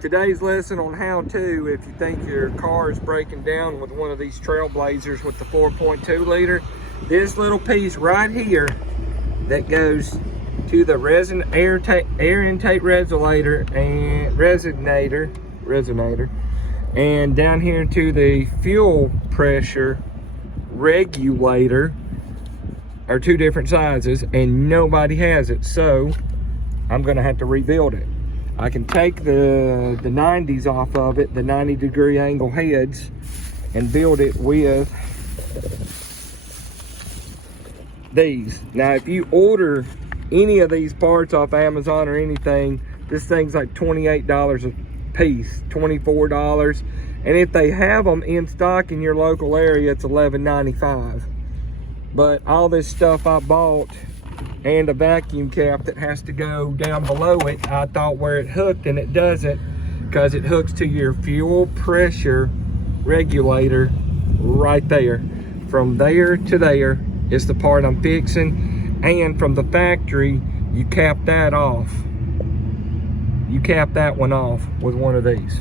Today's lesson on how to, if you think your car is breaking down with one of these Trailblazers with the 4.2 liter, this little piece right here that goes to the air intake resonator and down here to the fuel pressure regulator are two different sizes, and nobody has it, so I'm gonna have to rebuild it. I can take the 90s off of it, the 90-degree angle heads, and build it with these. Now, if you order any of these parts off Amazon or anything, this thing's like $28 a piece, $24. And if they have them in stock in your local area, it's $11.95. But all this stuff I bought, and a vacuum cap that has to go down below it, I thought where it hooked, and it doesn't, because it hooks to your fuel pressure regulator right there. From there to there is the part I'm fixing, and from the factory, you cap that off. You cap that one off with one of these.